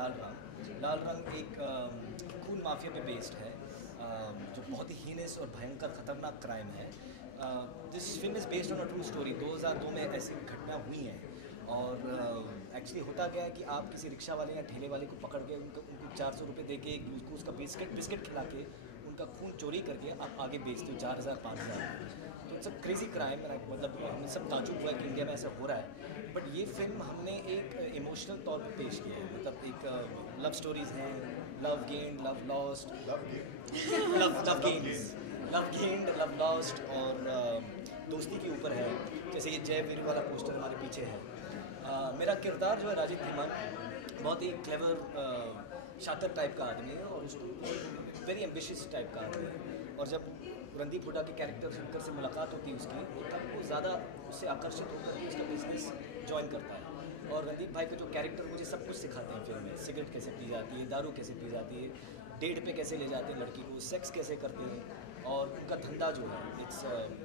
लाल रंग। लाल रंग एक खून माफिया पे बेस्ड है, जो बहुत ही हीनस और भयंकर खतरनाक क्राइम है। This film is based on a true story. 2002 में ऐसी घटना हुई हैं और एक्चुअली होता क्या है कि आप किसी रिक्शा वाले या ठेले वाले को पकड़ के उनको 400 रुपये दे के उसको उसका बिस्किट खिला के उनका खून चोरी करके आप आगे बेचते हो 4000 5000। तो इट्स अ क्रेजी क्राइम। मतलब हमें सब ताजुब हुआ है कि इंडिया में ऐसा हो रहा है। बट ये फिल्म हमने एक इमोशनल तौर पे पेश की है। मतलब एक लव स्टोरीज़ हैं, love gained, love lost, love games, love gained, love lost और दोस्ती के ऊपर है। जैसे ये जय वीरू वाला पोस्टर हमारे पीछे है। मेरा किरदार जो है राजीव धीमान, बहुत ही क्लेवर शातिर टाइप का आदमी है और उसको वेरी एम्बिशियस टाइप का आदमी है। और जब रणदीप हुड्डा के कैरेक्टर शंकर से मुलाकात होती है उसकी, वो तब वो ज़्यादा उससे आकर्षित होकर उसका बिजनेस ज्वाइन करता है। और रणदीप भाई का जो कैरेक्टर मुझे सब कुछ सिखाते हैं फिल्म में। सिगरेट कैसे पी जाती है, दारू कैसे पी जाती है, डेट पे कैसे ले जाते हैं लड़की को, सेक्स कैसे करते हैं, और उनका धंधा जो है इट्स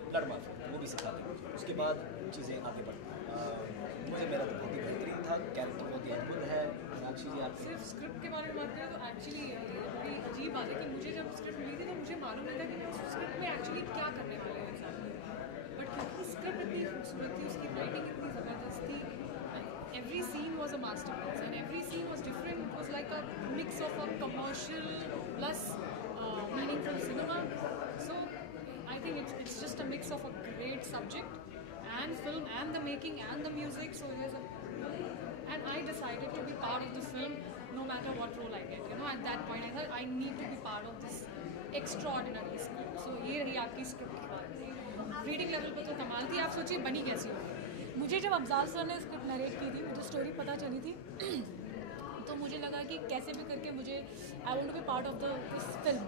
ब्लड माफिया, वो भी सिखाते हैं मुझे। उसके बाद चीज़ें आगे बढ़ती हैं। मुझे मेरा तो बहुत ही बेहतरीन था, कैरेक्टर बहुत ही अद्भुत है। मीनाक्षी जी आप सिर्फ स्क्रिप्ट के बारे में बात करें तो एक्चुअली बड़ी अजीब बात है कि मुझे जब स्क्रिप्ट मिली थी तो मुझे मालूम नहीं था कि मैं उस स्क्रिप्ट में एक्चुअली क्या करने वाले हैं एग्जैक्टली। बट क्योंकि स्क्रिप्ट इतनी खूबसूरत थी, उसकी राइटिंग इतनी ज़बरदस्त थी, every scene was a masterpiece and every scene was different. It was like a mix of a commercial plus meaningful cinema. So I think it's just a mix of a great subject and film and the making and the music. So it was and I decided to be part of the film no matter what role I get. You know, at that point I thought I need to be part of this extraordinary script. So ये रही आपकी script की बात। Reading level पे तो कमाल थी। आप सोचिए बनी कैसी होगी। मुझे जब अफजाल सर ने स्क्रिप्ट नरेट की थी, मुझे स्टोरी पता चली थी तो मुझे लगा कि कैसे भी करके मुझे I want to be part of this film.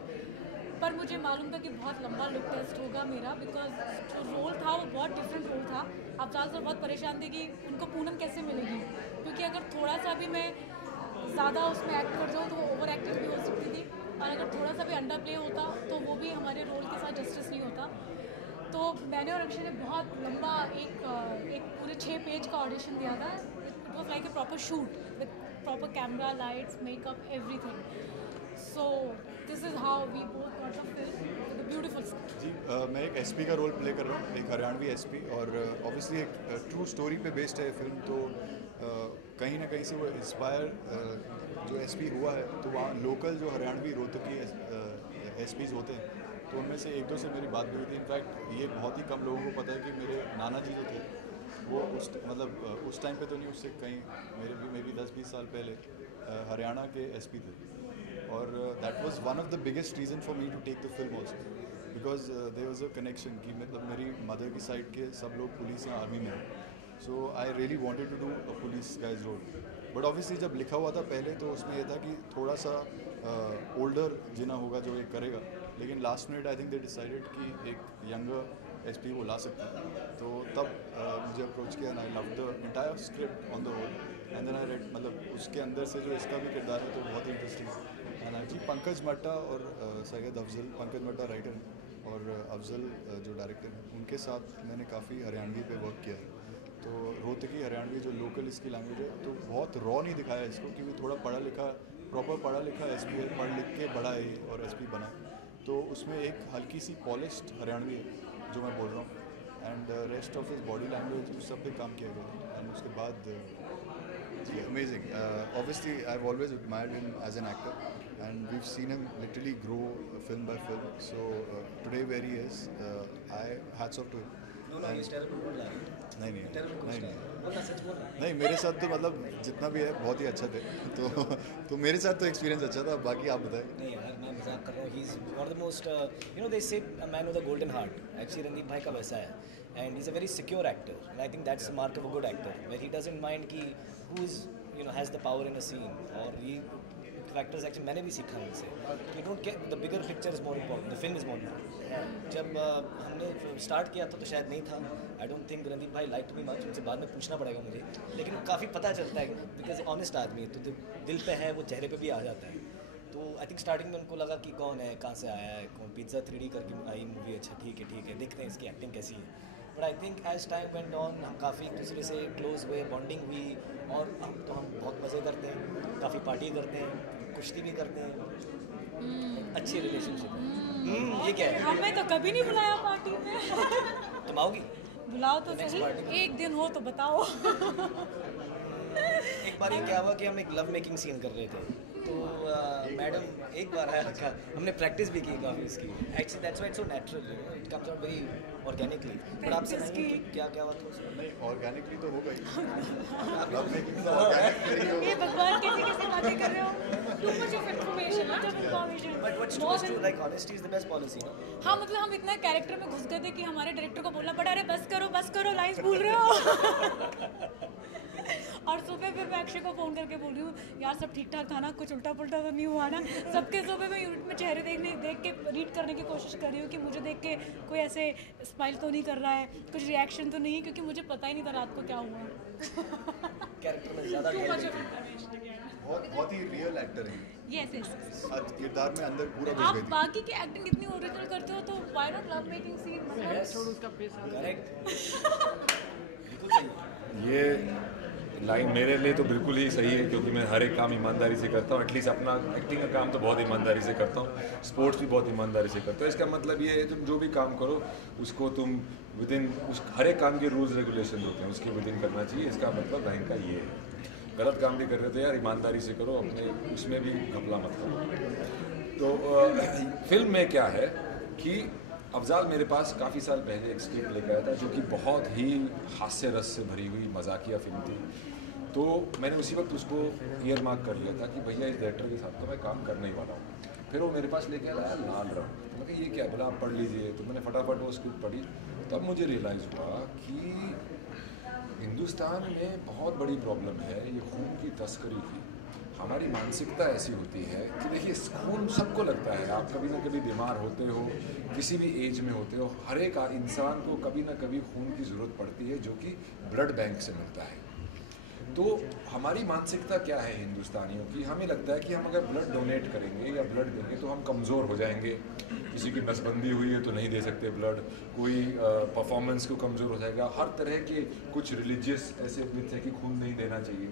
पर मुझे मालूम था कि बहुत लंबा लुक टेस्ट होगा मेरा, बिकॉज जो रोल था वो बहुत डिफरेंट रोल था। अफजाल सर बहुत परेशान थे कि उनको पूनम कैसे मिलेगी, क्योंकि अगर थोड़ा सा भी मैं ज़्यादा उसमें एक्ट कर जाऊँ तो वो ओवर एक्टिंग भी हो सकती थी, और अगर थोड़ा सा भी अंडर प्ले होता तो वो भी हमारे रोल के साथ जस्टिस नहीं होता। तो मैंने और अक्षय ने बहुत लंबा एक पूरे 6 पेज का ऑडिशन दिया था। It was like a proper shoot with proper camera, lights, makeup, everything. So this is how we both got the film with a beautiful script. जी मैं एक एसपी का रोल प्ले कर रहा हूँ, एक हरियाणवी एसपी, और ऑब्वियसली एक ट्रू स्टोरी पे बेस्ड है फिल्म। तो कहीं ना कहीं से वो इंस्पायर जो एसपी हुआ है, तो वहाँ लोकल जो हरियाणवी रोहतकी एसपीज होते हैं, तो उनमें से एक दो से मेरी बात भी हुई थी। इनफैक्ट ये बहुत ही कम लोगों को पता है कि मेरे नाना जी जो थे वो उस टाइम पे तो नहीं, उससे कहीं मे भी 10-20 साल पहले हरियाणा के एसपी थे। और that was one of the biggest reason for me to take the film also, because there was a connection कि मतलब मेरी मदर की साइड के सब लोग पुलिस या आर्मी में हैं। So I really wanted to do a police guys role. But obviously जब लिखा हुआ था पहले तो उसमें यह था कि थोड़ा सा ओल्डर जिना होगा जो ये करेगा, लेकिन last minute I think they decided कि एक यंगर एसपी वो ला सकते हैं। तो तब मुझे अप्रोच किया and I love the entire script on the whole and then I read, मतलब उसके अंदर से जो इसका भी किरदार है तो बहुत ही इंटरेस्टिंग है। एंड जी पंकज मट्टा और सैयद अफजल, पंकज मट्टा राइटर हैं और अफजल जो डायरेक्टर हैं, उनके साथ मैंने काफ़ी हरियाणवी पे वर्क किया है। तो रोहतकी हरियाणवी जो लोकल इसकी लैंग्वेज है, तो बहुत रॉ नहीं दिखाया इसको, क्योंकि थोड़ा पढ़ा लिखा, प्रॉपर पढ़ा लिखा एसपी है, पढ़ लिख के बड़ा है और एसपी बना। तो उसमें एक हल्की सी पॉलिश्ड हरियाणवी है जो मैं बोल रहा हूँ, and rest of his body language उस सब पे काम किया गया। एंड उसके बाद amazing. Obviously, I've always admired him as an actor, and we've seen him literally grow film by film. So today, where he is, I hats off to him. No, no, he's terrible. बोल रहा है। नहीं नहीं Terrible नहीं co-star। नहीं बोलना सच बोल रहा है। नहीं, मेरे साथ तो मतलब जितना भी है बहुत ही अच्छा थे। तो मेरे साथ तो एक्सपीरियंस अच्छा था, बाकी आप बताएं। नहीं यार, मैं मजाक कर रहा हूँ। He is one of the most they say a man with a golden heart. Actually Randeep भाई का वैसा है, and he is a very secure actor, and I think that's the mark of a good actor, where he doesn't mind कि who is has the power in a scene. और ये factors actually मैंने भी सीखा उनसे कि don't care, the bigger picture is more important, the film is more important. जब हमने स्टार्ट किया था तो शायद नहीं था। आई डोंट थिंक रणदीप भाई लाइक टू बी मच, उनसे बाद में पूछना पड़ेगा मुझे, लेकिन काफ़ी पता चलता है बिकॉज ऑनेस्ट आदमी है, तो दिल पे है वो चेहरे पे भी आ जाता है। तो आई थिंक स्टार्टिंग में उनको लगा कि कौन है, कहाँ से आया है, कौन, पिज़्ज़ा 3D करके आई मूवी, अच्छा ठीक है देखते हैं इसकी एक्टिंग कैसी है। But I think as time went on हम काफ़ी एक दूसरे से क्लोज हुए, बॉन्डिंग हुई, और अब तो हम बहुत मज़े करते हैं, काफ़ी पार्टी करते हैं, कुश्ती भी करते हैं, अच्छी रिलेशनशिप है। ये क्या है? हमें तो कभी नहीं बुलाया पार्टी में। तुम आओगी? बुलाओ तो Next सही, party. एक दिन हो तो बताओ। एक बार ये क्या हुआ कि हम एक लव मेकिंग सीन कर रहे थे, तो मैडम एक बार आया रखा, हमने प्रैक्टिस भी की काफ़ी इसकी, actually that's why it's so natural, it comes out very organically. But आप सुनाइए कि क्या क्या हुआ था उसमें? नहीं, ऑर्गेनिकली तो होगा ही। लव मेकिंग तो ऑर्गेनिकली होगा। ये भगवान कैसी कैसी बातें कर रहे हो? Too much of information, हाँ? But what's true is true, like honesty is the best policy, no? हाँ, मतलब हम इतना कैरेक्टर में घुस गए थे कि हमारे डायरेक्टर को बोलना पड़ा, अरे बस करो लाइंस भूल रहे हो। और सुबह फिर मैं अक्षय को फ़ोन करके बोल रही हूँ, यार सब ठीक ठाक था ना, कुछ उल्टा पुल्टा तो नहीं हुआ ना? सबके सुबह मैं यूनिट में चेहरे देख के रीड करने की कोशिश कर रही हूँ कि मुझे देख के कोई ऐसे स्माइल तो नहीं कर रहा है, कुछ रिएक्शन तो नहीं, क्योंकि मुझे पता ही नहीं था रात को क्या हुआ। कैरेक्टर में ज़्यादा Too ढेर much नहीं of थी। information again. बहुत ही रियल एक्टर है। यस आज किरदार में अंदर पूरा घुस आप गई थी। बाकी की एक्टिंग इतनी ओरिजिनल करते हो तो why not love making scene? Yes, correct. बिल्कुल सही है। ये लाइन मेरे लिए तो बिल्कुल ही सही है, क्योंकि मैं हर एक काम ईमानदारी से करता हूँ। एटलीस्ट अपना एक्टिंग का काम तो बहुत ईमानदारी से करता हूँ, स्पोर्ट्स भी बहुत ईमानदारी से करता हूँ। इसका मतलब ये है तुम जो भी काम करो उसको तुम विदिन, उस हर एक काम के रूल्स रेगुलेशन होते हैं उसके विदिन करना चाहिए। इसका मतलब लाइन का ये है, गलत काम भी कर रहे थे यार ईमानदारी से करो, अपने उसमें भी घपला मत करो। तो फिल्म में क्या है कि अफजाल मेरे पास काफ़ी साल पहले एक स्क्रिप्ट लेकर आया था जो कि बहुत ही हास्य रस से भरी हुई मजाकिया फिल्म थी। तो मैंने उसी वक्त उसको ईयर मार्क कर लिया था कि भैया इस डायरेक्टर के साथ तो मैं काम करने ही वाला हूँ। फिर वो मेरे पास लेके आया लाल रंग, तो मैं ये क्या, बोला आप पढ़ लीजिए। तो मैंने फटाफट वो स्क्रिप्ट पढ़ी, तब मुझे रियलाइज़ हुआ कि हिंदुस्तान में बहुत बड़ी प्रॉब्लम है ये खून की तस्करी की। हमारी मानसिकता ऐसी होती है कि देखिए खून सबको लगता है, आप कभी ना कभी बीमार होते हो, किसी भी एज में होते हो, हर एक इंसान को कभी ना कभी खून की ज़रूरत पड़ती है जो कि ब्लड बैंक से मिलता है। तो हमारी मानसिकता क्या है हिंदुस्तानियों की, हमें लगता है कि हम अगर ब्लड डोनेट करेंगे या ब्लड देंगे तो हम कमज़ोर हो जाएंगे। किसी की नसबंदी हुई है तो नहीं दे सकते ब्लड, कोई परफॉर्मेंस को कमज़ोर हो जाएगा, हर तरह के कुछ रिलीजियस ऐसे मिथ है कि खून नहीं देना चाहिए।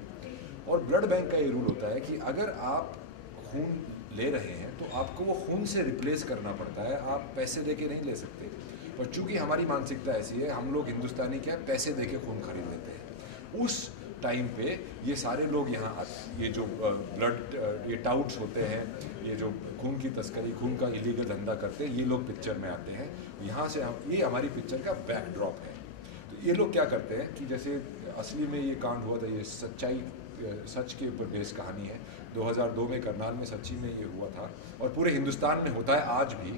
और ब्लड बैंक का ये रूल होता है कि अगर आप खून ले रहे हैं तो आपको वो खून से रिप्लेस करना पड़ता है, आप पैसे दे के नहीं ले सकते। और चूँकि हमारी मानसिकता ऐसी है, हम लोग हिंदुस्तानी क्या है, पैसे दे के खून खरीद लेते हैं। उस टाइम पे ये सारे लोग यहाँ आते, ये जो ब्लड ये टाउट्स होते हैं, ये जो खून की तस्करी, खून का इलीगल धंधा करते हैं, ये लोग पिक्चर में आते हैं। यहाँ से हम, ये हमारी पिक्चर का बैकड्रॉप है। तो ये लोग क्या करते हैं कि जैसे असली में ये कांड हुआ था, ये सच के ऊपर बेस कहानी है। 2002 में करनाल में सच्ची में ये हुआ था, और पूरे हिंदुस्तान में होता है आज भी,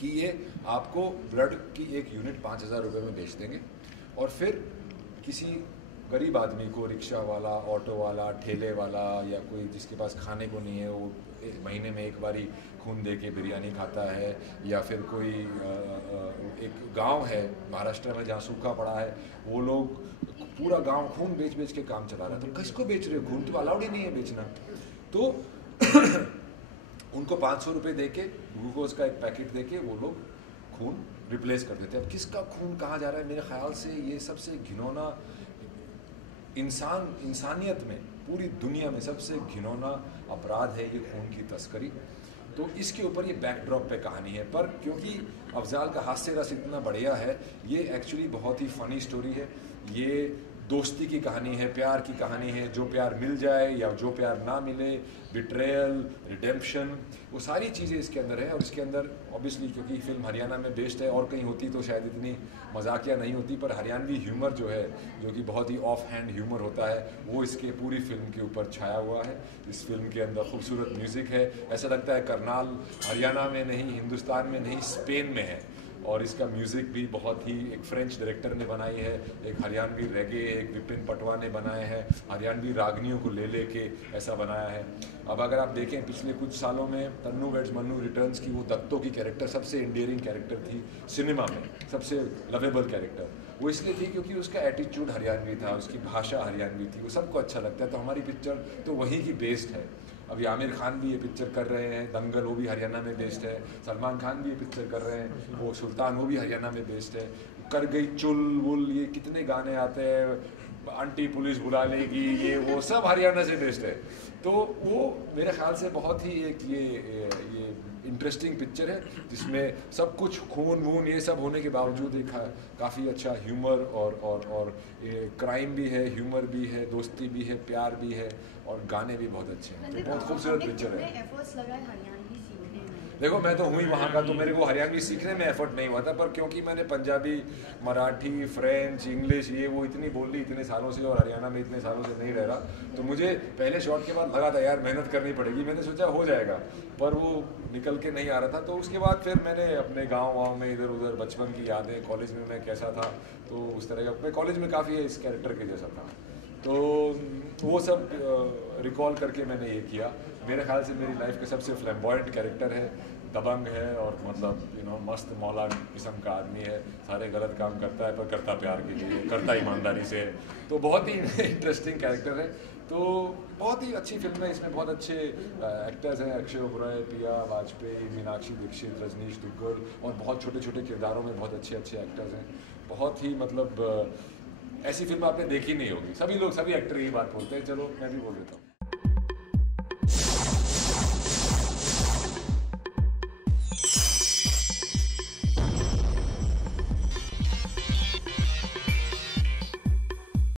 कि ये आपको ब्लड की एक यूनिट 5,000 रुपये में बेच देंगे, और फिर किसी गरीब आदमी को, रिक्शा वाला, ऑटो वाला, ठेले वाला, या कोई जिसके पास खाने को नहीं है, वो महीने में एक बारी खून दे के बिरयानी खाता है। या फिर कोई एक गांव है महाराष्ट्र में जहाँ सूखा पड़ा है, वो लोग पूरा गांव खून बेच बेच के काम चला रहा है। तो किसको बेच रहे हो खून, तो अलाउड ही नहीं है बेचना। तो उनको 500 रुपये दे के, ग्लूकोज का एक पैकेट दे के वो लोग खून रिप्लेस कर देते हैं। अब किसका खून कहाँ जा रहा है, मेरे ख्याल से ये सबसे घिनौना, इंसानियत में, पूरी दुनिया में सबसे घिनौना अपराध है ये खून की तस्करी। तो इसके ऊपर ये बैकड्रॉप पे कहानी है। पर क्योंकि अफजाल का हास्य रस इतना बढ़िया है, ये एक्चुअली बहुत ही फ़नी स्टोरी है। ये दोस्ती की कहानी है, प्यार की कहानी है, जो प्यार मिल जाए या जो प्यार ना मिले, बिट्रेयल, रिडेम्पशन, वो सारी चीज़ें इसके अंदर है। और इसके अंदर ऑब्वियसली क्योंकि फिल्म हरियाणा में बेस्ड है, और कहीं होती तो शायद इतनी मजाकिया नहीं होती, पर हरियाणवी ह्यूमर जो है, जो कि बहुत ही ऑफ हैंड ह्यूमर होता है, वो इसके पूरी फिल्म के ऊपर छाया हुआ है। इस फिल्म के अंदर खूबसूरत म्यूज़िक है, ऐसा लगता है करनाल हरियाणा में नहीं, हिंदुस्तान में नहीं, स्पेन में है। और इसका म्यूज़िक भी बहुत ही, एक फ्रेंच डायरेक्टर ने बनाई है, एक हरियाणवी रेगे, एक विपिन पटवा ने बनाए हैं, हरियाणवी रागनियों को ले के ऐसा बनाया है। अब अगर आप देखें पिछले कुछ सालों में तन्नू वेड्स मन्नू रिटर्न्स की वो दत्तों की कैरेक्टर सबसे इंडियरिंग कैरेक्टर थी सिनेमा में, सबसे लवेबल कैरेक्टर। वो इसलिए थी क्योंकि उसका एटीट्यूड हरियाणवी था, उसकी भाषा हरियाणवी थी, वो सबको अच्छा लगता है। तो हमारी पिक्चर तो वहीं की बेस्ड है। अभी आमिर खान भी ये पिक्चर कर रहे हैं, दंगल, वो भी हरियाणा में बेस्ड है। सलमान खान भी ये पिक्चर कर रहे हैं, वो सुल्तान, वो भी हरियाणा में बेस्ड है। कर गई चुल वुल, ये कितने गाने आते हैं, आंटी पुलिस बुला लेगी, ये वो सब हरियाणा से बेस्ड है। तो वो मेरे ख्याल से बहुत ही एक ये इंटरेस्टिंग पिक्चर है जिसमें सब कुछ खून वून ये सब होने के बावजूद एक काफ़ी अच्छा ह्यूमर और क्राइम भी है, ह्यूमर भी है, दोस्ती भी है, प्यार भी है और गाने भी बहुत अच्छे हैं। तो बहुत खूबसूरत पिक्चर है। देखो मैं तो हुई वहाँ का, तो मेरे को हरियाणवी सीखने में एफर्ट नहीं हुआ था, पर क्योंकि मैंने पंजाबी, मराठी, फ्रेंच, इंग्लिश ये वो इतनी बोल ली इतने सालों से और हरियाणा में इतने सालों से नहीं रह रहा, तो मुझे पहले शॉट के बाद लगा था यार मेहनत करनी पड़ेगी। मैंने सोचा हो जाएगा, पर वो निकल के नहीं आ रहा था। तो उसके बाद फिर मैंने अपने गाँव में इधर उधर बचपन की यादें, कॉलेज में मैं कैसा था, तो उस तरह का मैं कॉलेज में काफ़ी इस कैरेक्टर के जैसा था, तो वो सब रिकॉल करके मैंने ये किया। मेरे ख्याल से मेरी लाइफ का सबसे फ्लैम्बॉयंट कैरेक्टर है, दबंग है और मतलब मस्त मौला किस्म का आदमी है, सारे गलत काम करता है पर करता प्यार के लिए, करता ईमानदारी से। तो बहुत ही इंटरेस्टिंग कैरेक्टर है, तो बहुत ही अच्छी फिल्म है। इसमें बहुत अच्छे एक्टर्स हैं, अक्षय ओबराय, पिया वाजपेयी, मीनाक्षी दीक्षित, रजनीश दुग्गल और बहुत छोटे छोटे किरदारों में बहुत अच्छे अच्छे एक्टर्स हैं। बहुत ही मतलब ऐसी फिल्म आपने देखी नहीं होगी। सभी एक्टर यही बात बोलते हैं, चलो मैं भी बोल देता हूँ।